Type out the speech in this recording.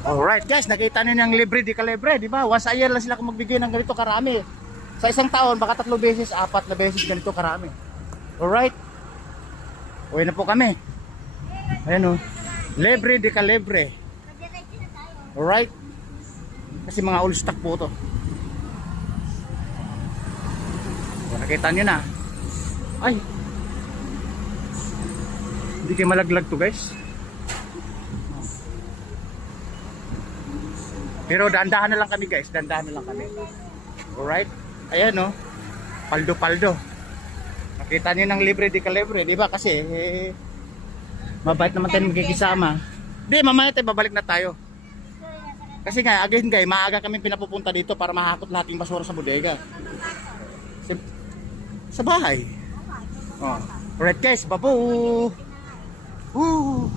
Alright guys, nakita niyo yung libre di kalibre, di ba? Once a year lang sila magbigay ng ganito karami. Sa isang taon, baka 3 beses, 4 na beses ganito karami. Alright. Uwi na po kami. Ayan o. Libre di kalibre. Alright. Kasi mga all stock po to. Nakita nyo na. Ay. Hindi kayo malaglag to guys. Pero dahan-dahan na lang kami guys, dahan-dahan na lang kami. Alright? Ayan no. Paldo-paldo. Nakita niyo ng libre di kalibre, di ba? Kasi mabait naman tayo magkikisama. Di, mamaya tayo babalik na tayo. Kasi nga, again guys, maaga kami pinapupunta dito para mahakot lahat yung basura sa bodega. Sa bahay. Oh. Alright guys, babu! Woo!